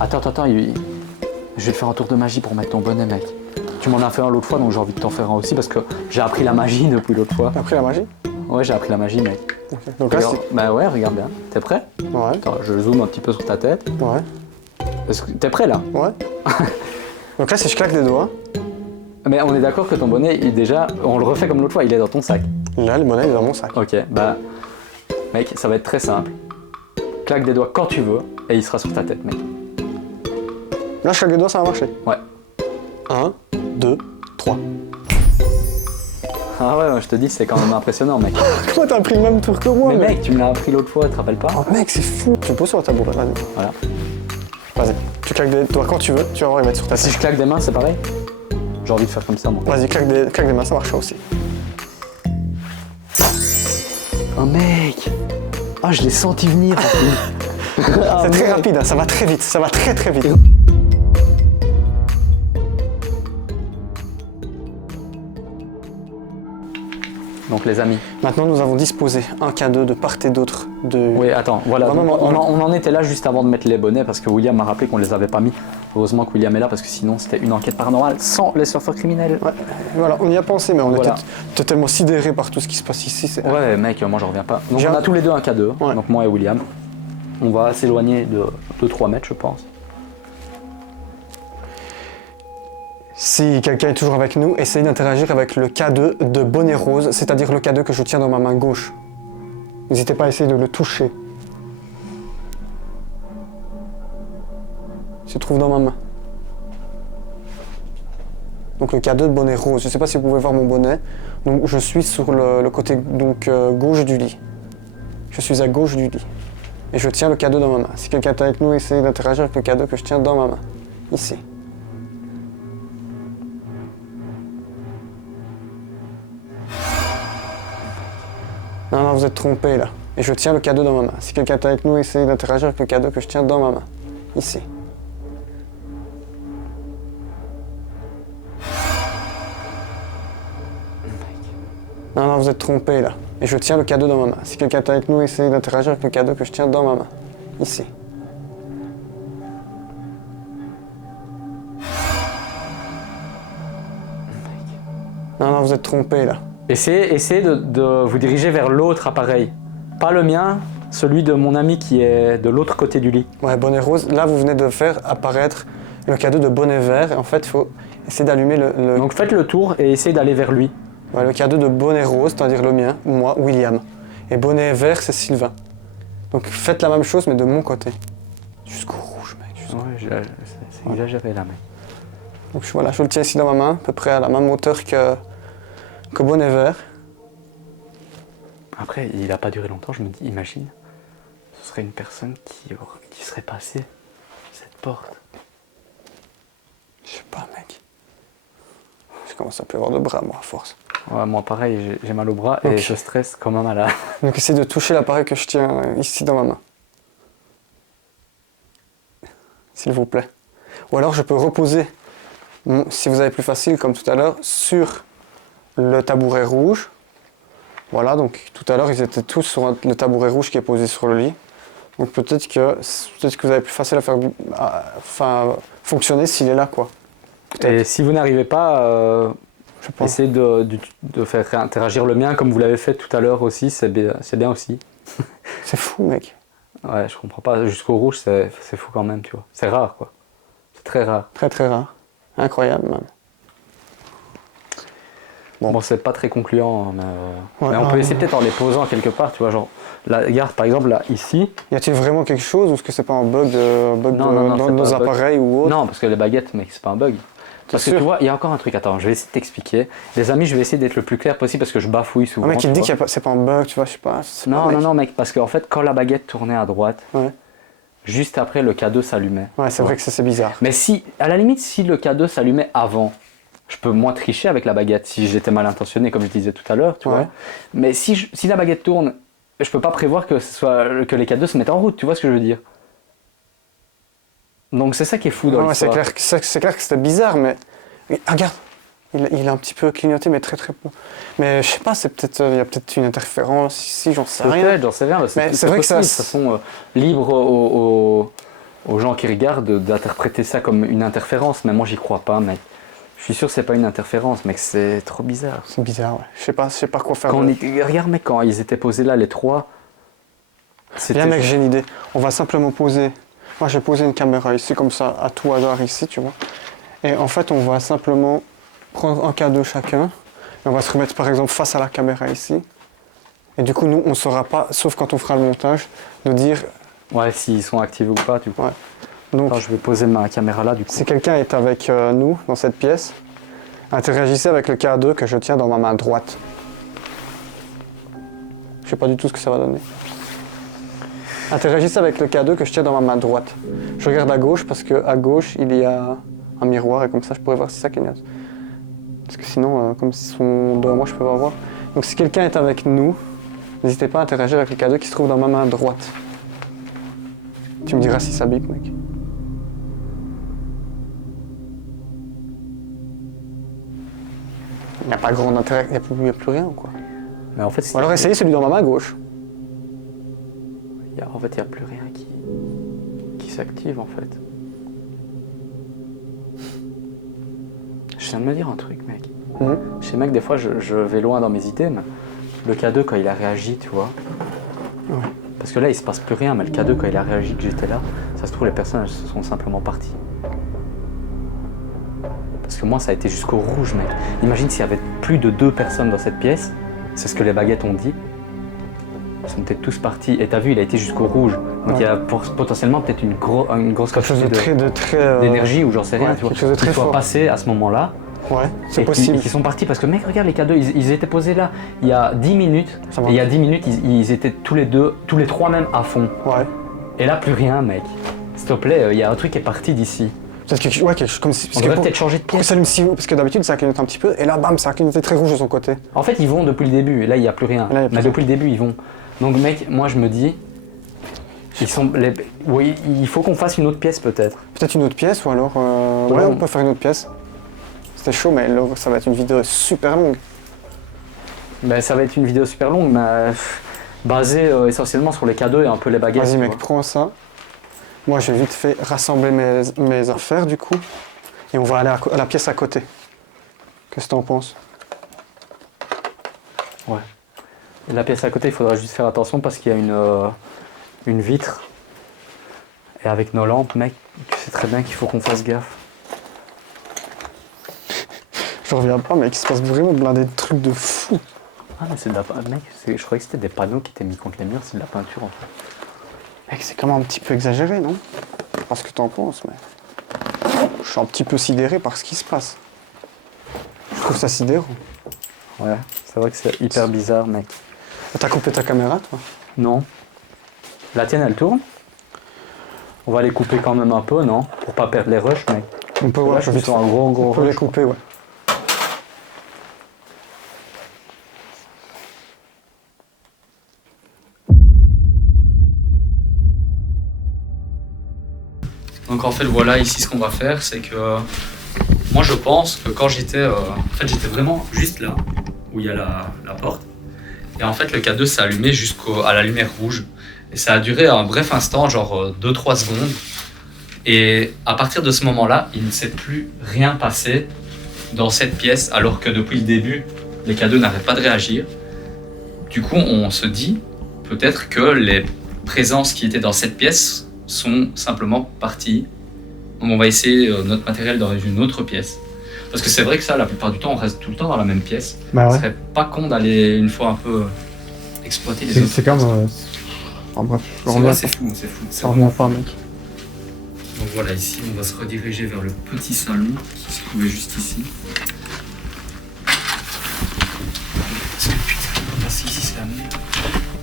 Attends, je vais te faire un tour de magie pour mettre ton bonnet, mec. Tu m'en as fait un l'autre fois, donc j'ai envie de t'en faire un aussi, parce que j'ai appris la magie depuis l'autre fois. T'as pris la magie? Ouais, j'ai appris la magie, mec. Ok. Donc là, Regarde. Bah ouais, regarde bien. T'es prêt? Ouais, Attends, je zoome un petit peu sur ta tête. ouais, T'es prêt, là? ouais. Donc là, si je claque des doigts, Mais on est d'accord que ton bonnet, déjà, on le refait comme l'autre fois, il est dans ton sac. là, le bonnet il est dans mon sac. Ok, bah, mec, ça va être très simple. Claque des doigts quand tu veux, et il sera sur ta tête, mec. Là, je claque des doigts, ça va marcher. Ouais. 1, 2, 3. Ah ouais, je te dis, c'est quand même impressionnant, mec. Comment t'as pris le même tour que moi, Mais mec, tu me l'as appris l'autre fois, tu te rappelles pas? Oh, mec, c'est fou. Tu me poses sur la tabouret, vas-y. Voilà. Vas-y, tu claques des doigts quand tu veux, tu vas voir, ils mettent sur ta Si tête. je claque des mains, c'est pareil? J'ai envie de faire comme ça, moi. Vas-y, claque des mains, ça marchera aussi. Oh mec! Ah, je l'ai senti venir. Ah, C'est très mec. rapide, hein, ça va très vite, ça va très très vite. Donc les amis. Maintenant, nous avons disposé un K2 de part et d'autre de... Oui, attends, voilà. Non, donc, non, non, on en était là juste avant de mettre les bonnets parce que William m'a rappelé qu'on les avait pas mis. Heureusement que William est là parce que sinon c'était une enquête paranormale sans les surfeurs criminels. Ouais, voilà, on y a pensé, mais on Voilà. était totalement sidérés par tout ce qui se passe ici. c'est- Ouais, mec, moi j'en reviens pas. Donc J'ai on un- a tous les deux un K2, Ouais. donc moi et William. On va s'éloigner de 2-3 mètres, je pense. Si quelqu'un est toujours avec nous, essayez d'interagir avec le K2 de bonnet rose, c'est-à-dire le K2 que je tiens dans ma main gauche. N'hésitez pas à essayer de le toucher. Il se trouve dans ma main. Donc le K2 de bonnet rose. Je ne sais pas si vous pouvez voir mon bonnet. Donc je suis sur le côté donc, gauche du lit. Je suis à gauche du lit. Et je tiens le K2 dans ma main. Si quelqu'un est avec nous, essayez d'interagir avec le K2 que je tiens dans ma main. Ici. Non, non, vous êtes trompé là. Et je tiens le K2 dans ma main. Si quelqu'un est avec nous, essayez d'interagir avec le K2 que je tiens dans ma main. Ici. Non, non, vous êtes trompé là. Et je tiens le K2 dans ma main. Si quelqu'un est avec nous, essayez d'interagir avec le K2 que je tiens dans ma main. Ici. Non, non, vous êtes trompé là. Essayez de vous diriger vers l'autre appareil. Pas le mien, celui de mon ami qui est de l'autre côté du lit. Ouais, bonnet rose. Là, vous venez de faire apparaître le K2 de bonnet vert. Et en fait, il faut essayer d'allumer le Donc faites le tour et essayez d'aller vers lui. ouais, le K2 de bonnet rose, c'est-à-dire le mien, moi, William. Et bonnet vert, c'est Sylvain. Donc faites la même chose, mais de mon côté. Jusqu'au rouge, mec. Ouais, c'est exagéré là, mec. Donc voilà, je le tiens ici dans ma main, à peu près à la même hauteur que bonnet vert. Après, il a pas duré longtemps, je me dis, imagine, ce serait une personne qui serait passée cette porte. commence à plus avoir de bras, moi, à force. Ouais, moi pareil, j'ai mal au bras Ok. et je stresse comme un malade. Donc essaye de toucher l'appareil que je tiens ici dans ma main. S'il vous plaît. Ou alors je peux reposer, si vous avez plus facile, comme tout à l'heure, sur le tabouret rouge. Voilà, donc tout à l'heure, ils étaient tous sur le tabouret rouge qui est posé sur le lit. Donc peut-être que vous avez plus facile à faire fonctionner s'il est là, quoi. Et si vous n'arrivez pas, Je pense. essayez de faire interagir le mien comme vous l'avez fait tout à l'heure aussi, c'est bien aussi. C'est fou, mec. Ouais, je comprends pas. Jusqu'au rouge, c'est fou quand même, tu vois. C'est rare, quoi. C'est très rare. Très très rare. Incroyable, même. Bon, c'est pas très concluant, mais, Ouais, mais on peut essayer peut-être en les posant quelque part, tu vois, genre, là, regarde, par exemple, là, ici. Y a-t-il vraiment quelque chose ou est-ce que c'est pas un bug, Non, dans c'est nos pas un bug. appareils ou autre? Non, parce que les baguettes, mec, c'est pas un bug. Parce que sûr. tu vois, il y a encore un truc, attends, je vais essayer de t'expliquer. Les amis, je vais essayer d'être le plus clair possible parce que je bafouille souvent. Un mec, il me tu dit vois. que c'est pas un bug, tu vois, je sais pas. Non, mec, parce qu'en fait, quand la baguette tournait à droite, Ouais, juste après, le K2 s'allumait. ouais c'est vrai que ça, c'est bizarre. Mais si, à la limite, si le K2 s'allumait avant, je peux moins tricher avec la baguette si j'étais mal intentionné, comme je disais tout à l'heure, tu Ouais. vois. Mais si la baguette tourne, je peux pas prévoir que les K2 se mettent en route, tu vois ce que je veux dire. Donc c'est ça qui est fou dans Ouais, c'est l'histoire. clair que c'était bizarre, mais regarde, il a un petit peu clignoté, mais très très peu. Mais je sais pas, il y a peut-être une interférence ici, j'en sais rien. Peut-être, j'en sais rien. Mais c'est vrai que ça- possible. De toute façon, libre aux gens qui regardent d'interpréter ça comme une interférence, mais moi j'y crois pas, mec. Je suis sûr que c'est pas une interférence, mec, c'est trop bizarre. C'est bizarre, ouais. Je sais pas quoi faire. Regarde, mec, quand ils étaient posés là, les trois, Bien, mec, j'ai une idée. On va simplement poser. Moi, j'ai posé une caméra ici, comme ça, à tout hasard ici, tu vois. Et en fait, on va simplement prendre un cadeau chacun. Et on va se remettre, par exemple, face à la caméra ici. Et du coup, nous, on ne saura pas, sauf quand on fera le montage, de dire. Ouais, s'ils sont actifs ou pas, tu vois. Ouais. Donc, Attends, je vais poser ma caméra là, du coup. si quelqu'un est avec nous dans cette pièce, interagissez avec le K2 que je tiens dans ma main droite. Je sais pas du tout ce que ça va donner. Interagissez avec le K2 que je tiens dans ma main droite. Je regarde à gauche parce qu'à gauche il y a un miroir et comme ça je pourrais voir si ça clignote. Parce que sinon, comme ils sont devant moi, je peux pas voir. Donc si quelqu'un est avec nous, n'hésitez pas à interagir avec le K2 qui se trouve dans ma main droite. Tu me diras si ça bip, mec. Il n'y a pas grand intérêt, il n'y a plus rien quoi. Mais en fait, Ou alors essayez celui dans ma main gauche. en fait, il n'y a plus rien qui s'active, en fait. Je viens de me dire un truc, mec. Je sais, mec, des fois, je vais loin dans mes idées, mais le K2, quand il a réagi, tu vois. Ouais. Parce que là, il se passe plus rien, mais le K2, quand il a réagi que j'étais là, ça se trouve, les personnes, elles se sont simplement parties. Parce que moi, ça a été jusqu'au rouge, mec. Imagine s'il y avait plus de 2 personnes dans cette pièce, c'est ce que les baguettes ont dit. Ils sont peut-être tous partis. Et t'as vu, il a été jusqu'au rouge. Donc il y a potentiellement peut-être une grosse Quelque chose quantité de très d'énergie ou j'en sais rien, ouais, tu vois, quelque chose de qui très soit fort. passé à ce moment-là. Ouais, c'est et possible. qui sont partis parce que mec, regarde les K2, ils étaient posés là il y a 10 minutes. Ça Et va. il y a 10 minutes, ils étaient tous les trois même à fond. Ouais. Et là, plus rien, mec. S'il te plaît, il y a un truc qui est parti d'ici. Peut-être quelque chose comme si. On devrait peut-être changer de Pourquoi pièce. ça allume si haut? Parce que d'habitude ça clignote un petit peu et là bam ça a clignoté très rouge de son côté. En fait, ils vont depuis le début. Et là, il n'y a plus rien. Là, il y a plus Mais rien. depuis le début, ils vont. Donc, mec, moi, je me dis. Oui, il faut qu'on fasse une autre pièce peut-être. Peut-être une autre pièce ou alors. Ouais, Ouais, on on- peut faire une autre pièce. C'était chaud mais là, ça va être une vidéo super longue. Ben, ça va être une vidéo super longue, mais basée essentiellement sur les K2 et un peu les baguettes. Vas-y tu mec, vois. prends ça. Moi je vais vite fait rassembler mes affaires du coup. Et on va aller à la pièce à côté. Qu'est-ce que t'en penses? Ouais. Et la pièce à côté, il faudra juste faire attention parce qu'il y a une vitre. Et avec nos lampes, mec, tu sais très bien qu'il faut qu'on fasse gaffe. Je reviens pas mec, il se passe vraiment blindé de trucs de fou. Ah, mais c'est de la peinture. Mec, je croyais que c'était des panneaux qui étaient mis contre les murs, c'est de la peinture en fait. Mec, c'est quand même un petit peu exagéré, non? Je sais pas ce que t'en penses, mais. Je suis un petit peu sidéré par ce qui se passe. Je trouve ça sidérant. Ouais, c'est vrai que c'est hyper bizarre, mec. T'as coupé ta caméra, toi? Non. La tienne, elle tourne? On va les couper quand même un peu, non? Pour pas perdre les rushs, mec. On peut, Là, ouais, je suis sur un gros on peut les rush. couper, ouais. Donc en fait voilà, ici ce qu'on va faire, c'est que moi je pense que quand j'étais j'étais vraiment juste là où il y a la porte, et en fait le K2 s'est allumé jusqu'à la lumière rouge, et ça a duré un bref instant, genre 2-3 secondes, et à partir de ce moment-là il ne s'est plus rien passé dans cette pièce, alors que depuis le début les K2 n'arrêtent pas de réagir. Du coup on se dit peut-être que les présences qui étaient dans cette pièce sont simplement parties. Donc on va essayer notre matériel dans une autre pièce. Parce que c'est vrai que ça, la plupart du temps, on reste tout le temps dans la même pièce. Bah Ce ouais. serait pas con d'aller une fois un peu exploiter les autres. C'est comme. Enfin bref, je C'est reviens. vrai, c'est fou, c'est fou. Ça revient pas, mec. Donc voilà, ici, on va se rediriger vers le petit salon qui se trouvait juste ici. Parce que putain, parce qu'ici c'est la merde.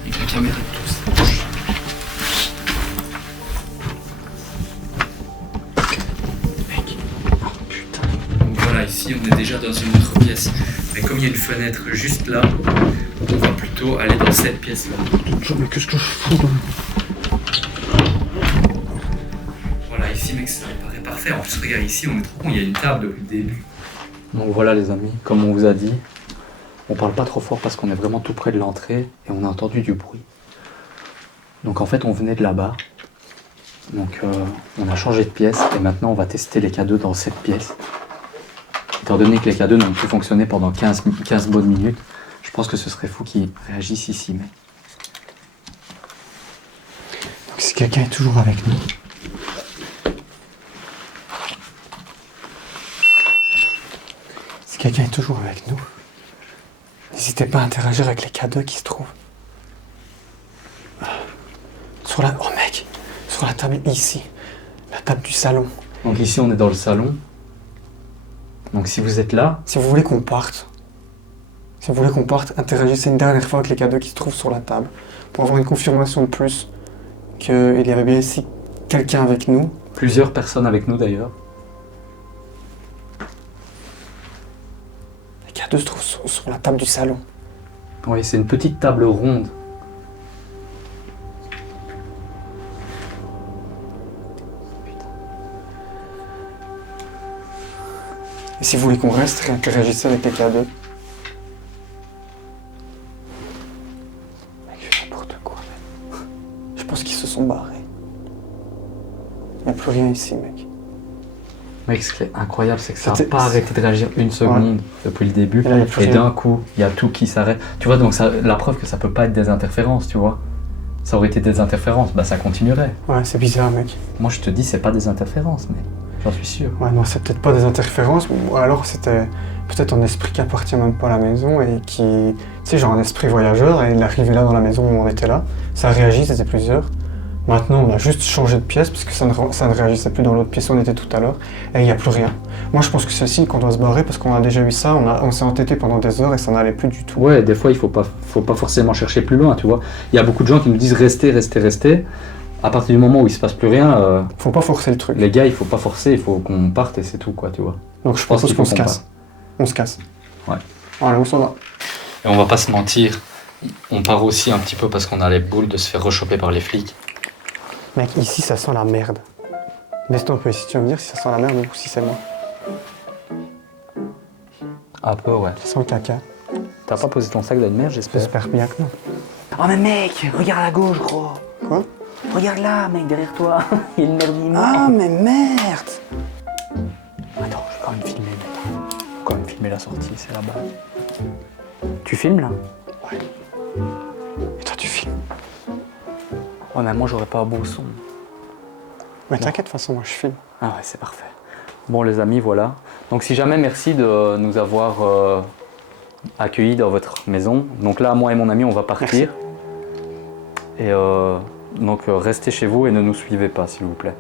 Et que la caméra est tout ça. Donc voilà, ici on est déjà dans une autre pièce. Mais comme il y a une fenêtre juste là, on va plutôt aller dans cette pièce-là. Mais qu'est-ce que je fous là? Voilà, ici mec, ça me paraît parfait. En plus, regarde ici, on est trop con, il y a une table depuis le début. Donc voilà les amis, comme on vous a dit, on parle pas trop fort parce qu'on est vraiment tout près de l'entrée et on a entendu du bruit. Donc en fait on venait de là-bas. Donc on a changé de pièce et maintenant on va tester les K2 dans cette pièce. Étant donné que les K2 n'ont plus fonctionné pendant 15 bonnes minutes, je pense que ce serait fou qu'ils réagissent ici. Mais... Donc si quelqu'un est toujours avec nous. Si quelqu'un est toujours avec nous, n'hésitez pas à interagir avec les K2 qui se trouvent. Sur la. Oh mec! Sur la table ici. La table du salon. Donc ici on est dans le salon. Donc si vous êtes là, Si vous voulez qu'on parte, interagissez une dernière fois avec les K2 qui se trouvent sur la table. Pour avoir une confirmation de plus qu'il y avait bien ici quelqu'un avec nous. plusieurs personnes avec nous d'ailleurs. Les K2 se trouvent sur la table du salon. Oui, c'est une petite table ronde. Et si vous voulez qu'on reste, interagissez avec les K2. Mec, je fais n'importe quoi, mec. Je pense qu'ils se sont barrés. Il n'y a plus rien ici, mec. Mec, ce qui est incroyable, c'est que ça n'a C'était- pas arrêté de réagir une seconde depuis le début. Et là, il y a plus Et rien. d'un coup, il y a tout qui s'arrête. Tu vois, donc ça, la preuve que ça peut pas être des interférences, tu vois. Ça aurait été des interférences, bah ça continuerait. Ouais, c'est bizarre, mec. Moi, je te dis, c'est pas des interférences, mais j'en suis sûr. Ouais, non, c'est peut-être pas des interférences, ou alors c'était peut-être un esprit qui appartient même pas à la maison et qui. Tu sais, genre un esprit voyageur, et il est arrivé là dans la maison où on était là. Ça a réagi, c'était plusieurs. Maintenant, on a juste changé de pièce parce que ça ne réagissait plus dans l'autre pièce où on était tout à l'heure, et il n'y a plus rien. Moi, je pense que c'est le signe qu'on doit se barrer parce qu'on a déjà eu ça, on s'est entêté pendant des heures et ça n'allait plus du tout. Ouais, des fois, il faut pas forcément chercher plus loin, tu vois. Il y a beaucoup de gens qui nous disent restez, restez, restez. À partir du moment où il se passe plus rien, Faut pas forcer le truc. les gars, il faut pas forcer, il faut qu'on parte et c'est tout, quoi, tu vois. Donc je pense propose qu'il faut qu'on se qu'on casse. On se casse. Ouais. Allez, on s'en va. Et on va pas se mentir, on part aussi un petit peu parce qu'on a les boules de se faire rechoper par les flics. Mec, ici, ça sent la merde. Laisse-toi un peu ici, tu vas me dire si ça sent la merde ou si c'est moi. Un peu, ouais. Ça sent le caca. T'as pas posé ton sac d'admire, j'espère. J'espère bien que non. Oh mais mec, regarde à gauche, gros. Quoi? Regarde là, mec, derrière toi. Il y a une merde immense. Ah, mais merde! Attends, je vais quand même filmer, mec. Je vais quand même filmer la sortie, c'est là-bas. Tu filmes là? Ouais. Et toi, tu filmes. Ouais, mais moi j'aurais pas un beau son. Mais t'inquiète, de toute façon, moi, je filme. Ah ouais, c'est parfait. Bon les amis, voilà. Donc si jamais, merci de nous avoir accueillis dans votre maison. Donc là, moi et mon ami, on va partir. Et donc restez chez vous et ne nous suivez pas, s'il vous plaît.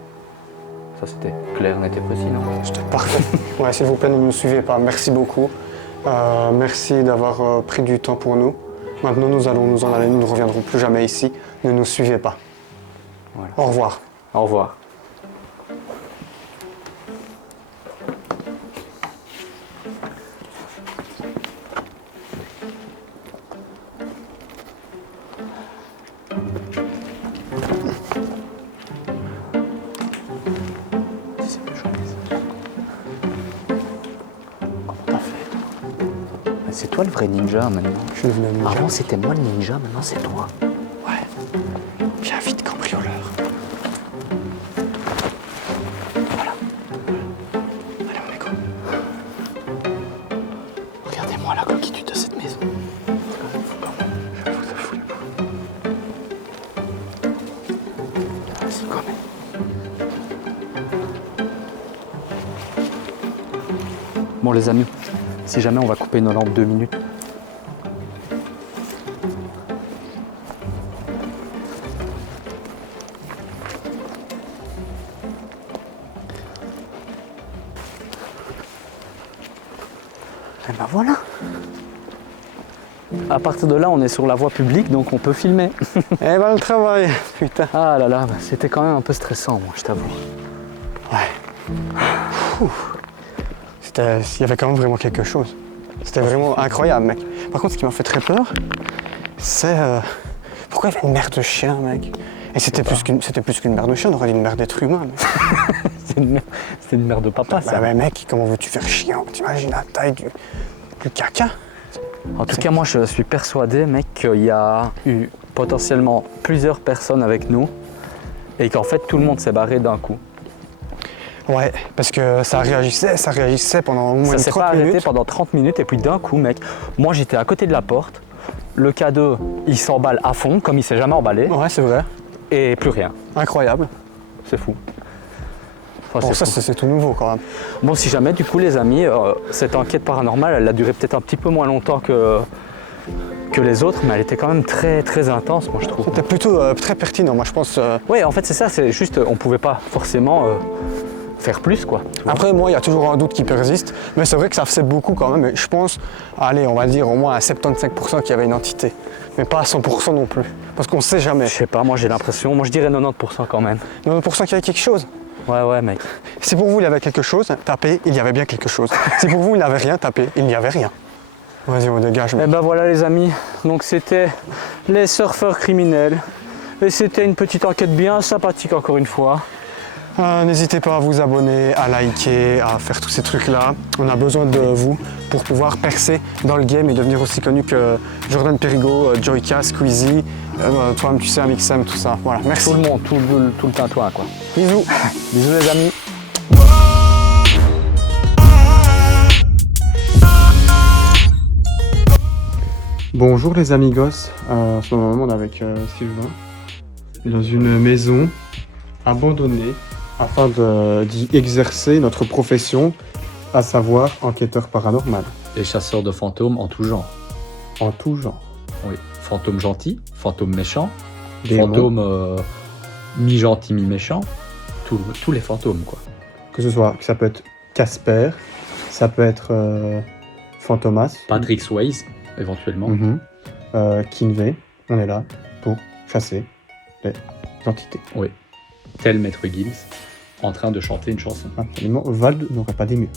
Ça c'était clair, net et précis, non? C'était parfait. Ouais, s'il vous plaît, ne nous suivez pas. Merci beaucoup. Merci d'avoir pris du temps pour nous. Maintenant, nous allons nous en aller. Nous ne reviendrons plus jamais ici. Ne nous suivez pas. Voilà. Au revoir. Au revoir. toi le vrai ninja maintenant. Je suis devenu un ninja. Avant c'était moi le ninja, maintenant c'est toi. Ouais. Viens vite, cambrioleur. Voilà. Allez, on décolle. Regardez-moi la coquitude de cette maison. J'avoue, ça fout les boules. C'est quand même. Bon les amis, si jamais on va couper nos lampes 2 minutes. Et ben voilà. À partir de là, on est sur la voie publique, donc on peut filmer. Eh ben le travail, putain. Ah là là, bah, c'était quand même un peu stressant, moi, je t'avoue. Il y avait quand même vraiment quelque chose. C'était vraiment incroyable, mec. Par contre, ce qui m'a fait très peur, c'est pourquoi il y avait une merde de chien, mec. Et c'était plus qu'une merde de chien, on aurait dit une merde d'être humain, mec. C'est une merde de papa, ça. Bah, mais mec, comment veux-tu faire chier? T'imagines la taille du caca? En tout cas, moi, je suis persuadé, mec, qu'il y a eu potentiellement plusieurs personnes avec nous et qu'en fait, tout le monde s'est barré d'un coup. Ouais, parce que ça réagissait pendant au moins Ça s'est 30 pas arrêté minutes. pendant 30 minutes et puis d'un coup, mec, moi, j'étais à côté de la porte. Le K2, il s'emballe à fond, comme il s'est jamais emballé, Ouais, c'est vrai. et plus rien. Incroyable. C'est fou. Enfin, Bon, c'est ça, fou. c'est tout nouveau quand même. Bon, si jamais, du coup, les amis, cette enquête paranormale, elle a duré peut-être un petit peu moins longtemps que les autres, mais elle était quand même très, très intense, moi, je trouve. C'était plutôt très pertinent, moi je pense. Oui, en fait, c'est ça, c'est juste, on pouvait pas forcément faire plus, quoi. tu vois. Après, moi, il y a toujours un doute qui persiste, mais c'est vrai que ça faisait beaucoup quand même. Et je pense, allez, on va dire au moins à 75% qu'il y avait une entité, mais pas à 100% non plus, parce qu'on sait jamais. Je sais pas, moi j'ai l'impression, moi je dirais 90% quand même. 90% qu'il y avait quelque chose. Ouais, mec. Si pour vous il y avait quelque chose, tapez, il y avait bien quelque chose. Si pour vous il n'y avait rien, tapez, il n'y avait rien. Vas-y, on dégage. Et ben voilà les amis, donc c'était les surfeurs criminels. Et c'était une petite enquête bien sympathique encore une fois. N'hésitez pas à vous abonner, à liker, à faire tous ces trucs-là. On a besoin de vous pour pouvoir percer dans le game et devenir aussi connu que Jordan Perigo, Joyka, Squeezie, toi-même tu sais, Amixem, tout ça. Voilà, merci. Tout le monde, tout le tintouin quoi. Bisous. Bisous les amis. Bonjour les amigos, en ce moment on est avec Sylvain dans une maison abandonnée afin d'y exercer notre profession, à savoir enquêteur paranormal, Les chasseurs de fantômes en tout genre. en tout genre. Oui. Fantômes gentils, fantômes méchants, Démons, fantômes mi-gentils, mi-méchants. Tous les fantômes, quoi. que ce soit, ça peut être Casper, ça peut être Fantomas, Patrick Swayze, éventuellement. Kinvey, on est là pour chasser les entités. Tel Maître Gims, en train de chanter une chanson. Absolument, Vald n'aurait pas dit mieux.